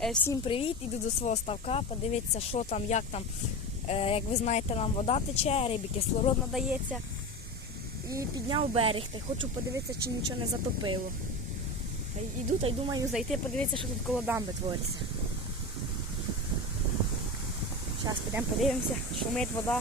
Е, Всім привіт! Іду до свого ставка, подивитися, що там, як там. Е, Як ви знаєте, нам вода тече, рибі кислород надається. І підняв берег, та хочу подивитися, чи нічого не затопило. Іду та й думаю зайти, подивитися, що тут коло дамби твориться. Зараз підемо подивимося, шумить вода.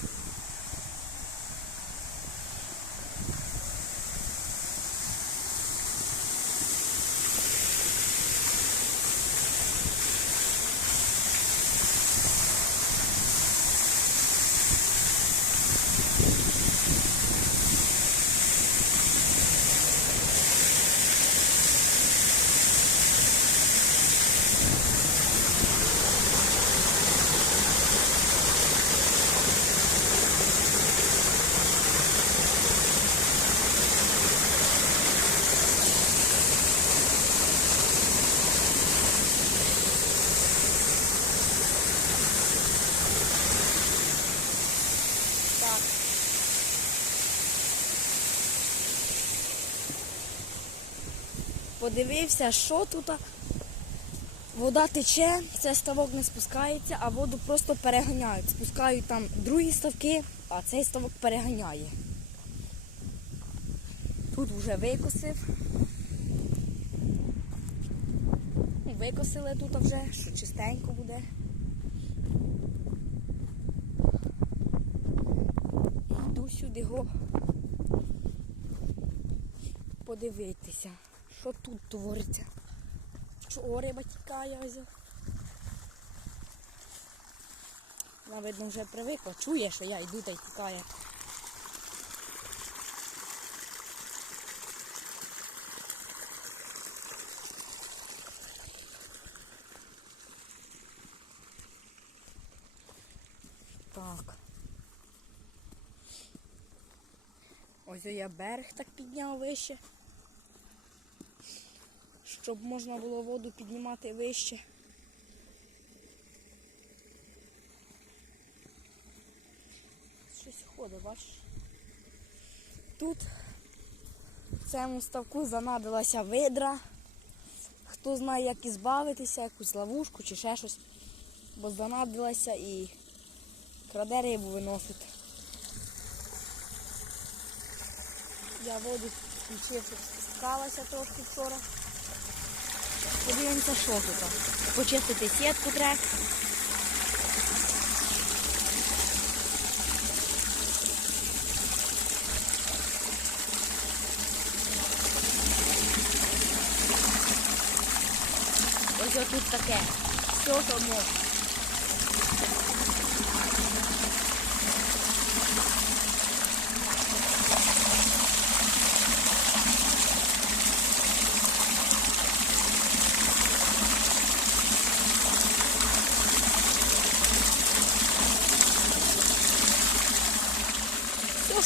Так. Подивився, що тут. Вода тече, це ставок не спускається, а воду просто переганяють. Спускають там другі ставки, а цей ставок переганяє. Тут вже викосив. Викосили тут вже, що чистенько буде. Йду сюди го подивитися, що тут твориться. Чого риба тікає ось. Вона, видно, вже привикла, чує, що я йду та й тікає. Так. Ось я берег так підняв вище. Щоб можна було воду піднімати вище. Щось ходить, бачиш? Тут в цьому ставку занадилася видра. Хто знає, як ізбавитися, якусь ловушку чи ще щось. Бо занадилася і краде рибу виносить. Я воду включив, щоб спускалася трошки вчора. Подивимося, що тут. Почистити сітку треба. Ось отут таке. Все, що можна.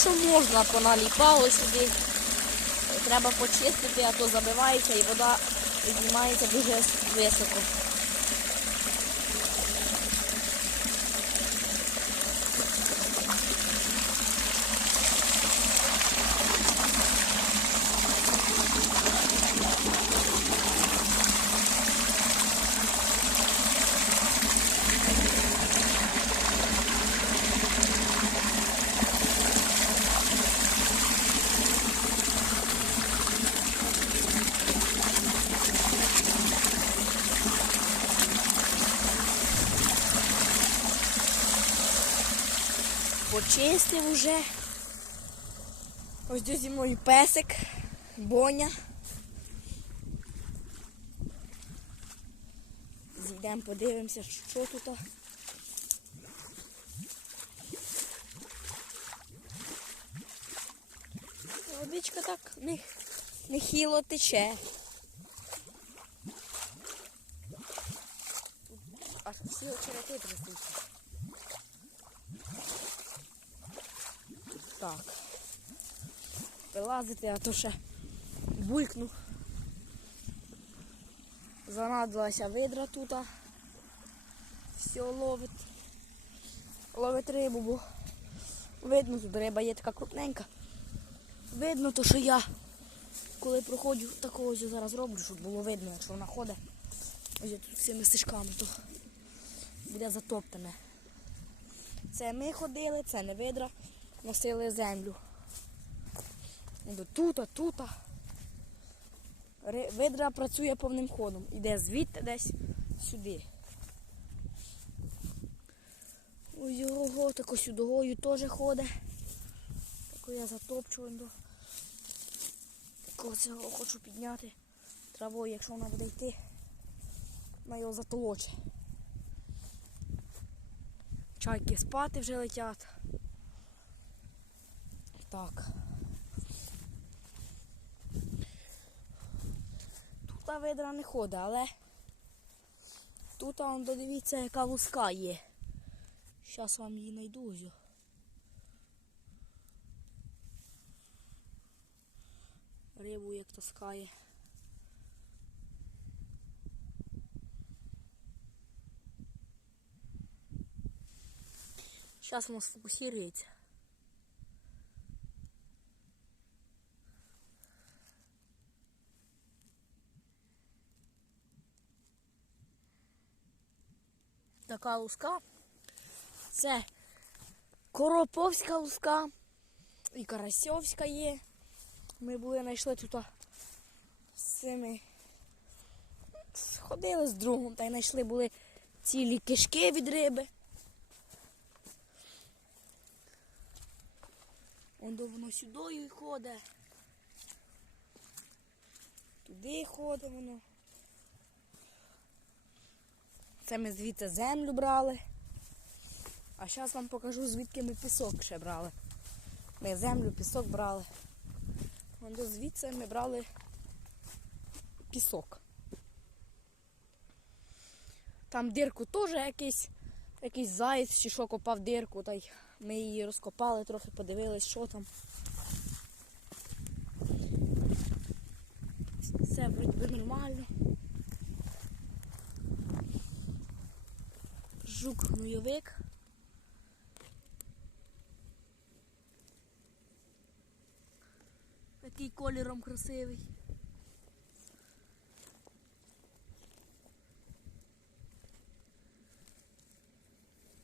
Що можна, поналіпало сюди. Треба почистити, а то забивається і вода піднімається дуже високо. Почистив уже. Ось тут зі мною песик, боня. Зійдемо, подивимося, що тут. Водичка так не, нехило тече. Аж всі очерети трясуться. Так. Вилазити, а то ще булькнув. Занадилася видра тут. Все ловить. Ловить рибу, бо видно, тут риба є така крупненька. Видно, то що я коли проходжу такого зараз роблю, щоб було видно, якщо вона ходить. Ось тут цими стежками то буде затоптане. Це ми ходили, це не видра, носили землю. До тута, тута. Видра працює повним ходом. Іде звідти десь сюди. Ой, ого, тако сюдогою теж ходить. Тако я затопчую. Такого цього хочу підняти травою, якщо вона буде йти, вона його затолоче. Чайки спати вже летять. Так. Тут та видра не ходить, але тут он додивіться, яка луска є. Зараз вам її знайду. Рибу як таскає. Зараз воно сфокусується. Така луска. Це Короповська луска і Карасьовська є. Ми були знайшли тут з цими. Ходили з другом та й знайшли були цілі кишки від риби. Он воно сюди ходить. Туди ходить воно. Це ми звідси землю брали. А зараз вам покажу, звідки ми пісок ще брали. Ми землю, пісок брали. Вон звідси ми брали пісок. Там дирку теж якийсь, якийсь заєць чи що копав дирку, та й ми її розкопали, трохи подивились, що там. Все вроді би нормально. Жук гнойовик. Такий кольором красивий.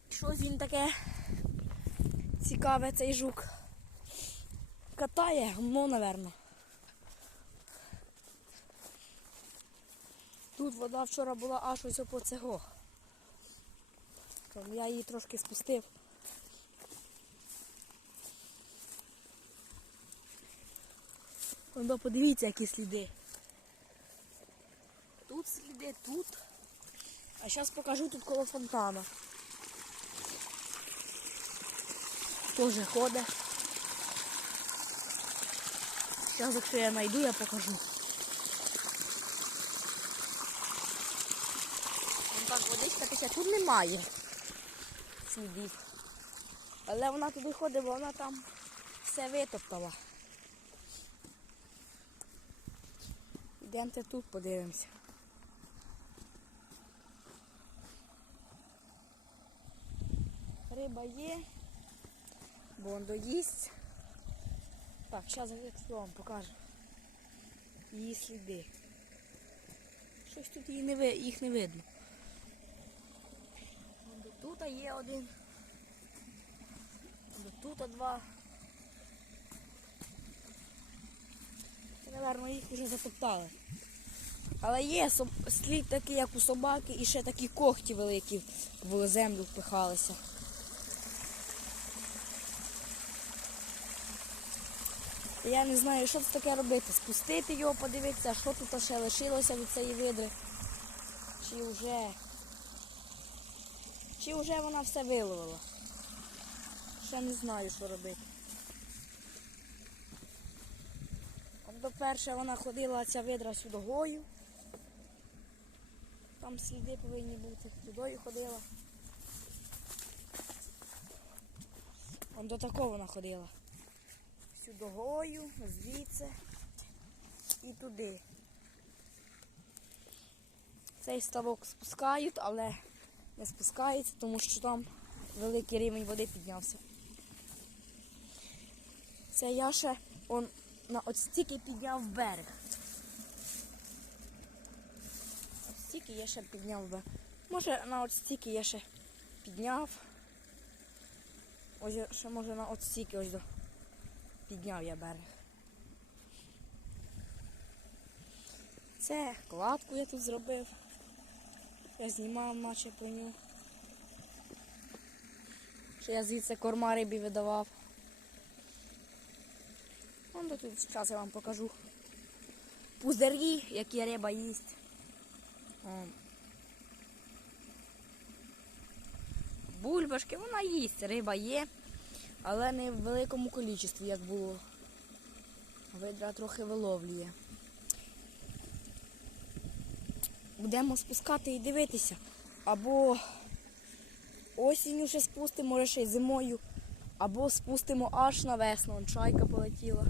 Щось він таке цікаве цей жук. Катає, гумно, напевно. Тут вода вчора була аж ось по цього. Тому я її трошки спустив. Воно подивіться, які сліди. Тут сліди, тут. А зараз покажу тут коло фонтана. Теж ходить. Зараз, якщо я знайду, я покажу. Вон так водичка тече. Тут немає слідів. Але вона туди ходить, бо вона там все витоптала. Йдемте тут подивимося. Риба є, бондо їсть. Так, зараз вам покажу. Її сліди. Щось тут їх не видно. Тут є один. Тут два. Наверно, їх вже затоптали. Але є слід такий, як у собаки, і ще такі когті великі в землю впихалися. Я не знаю, що це таке робити. Спустити його, подивитися, що тут ще лишилося від цієї видри. Чи вже. Чи вже вона все виловила. Ще не знаю, що робити. До перше вона ходила ця видра сюдогою. Там сліди повинні бути. Сюдою ходила. Он до такого вона ходила. Сюдогою, звідси і туди. Цей ставок спускають, але не спускається, тому що там великий рівень води піднявся. Це я ще он на от стільки підняв берег. Ось стільки я ще підняв би. Може на от стільки я ще підняв. Ось ще може на от стільки ось до. Підняв я берег. Це кладку я тут зробив. Я знімав наче по. Що я звідси корма рибі видавав. Вон тут зараз я вам покажу. Пузирі, які риба їсть. Бульбашки, вона їсть, риба є, але не в великому кількості, як було. Видра трохи виловлює. Будемо спускати і дивитися. Або осінню ще спустимо, може ще й зимою, або спустимо аж на весну. Вон чайка полетіла.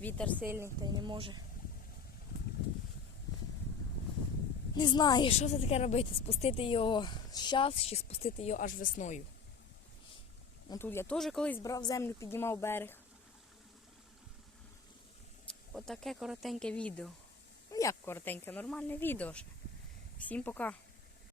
Вітер сильний та й не може. Не знаю, що це таке робити, спустити його зараз чи спустити його аж весною. Ну, тут я теж колись брав землю, піднімав берег. Отаке коротеньке відео. Ну як коротеньке, нормальне відео ще. Всім пока.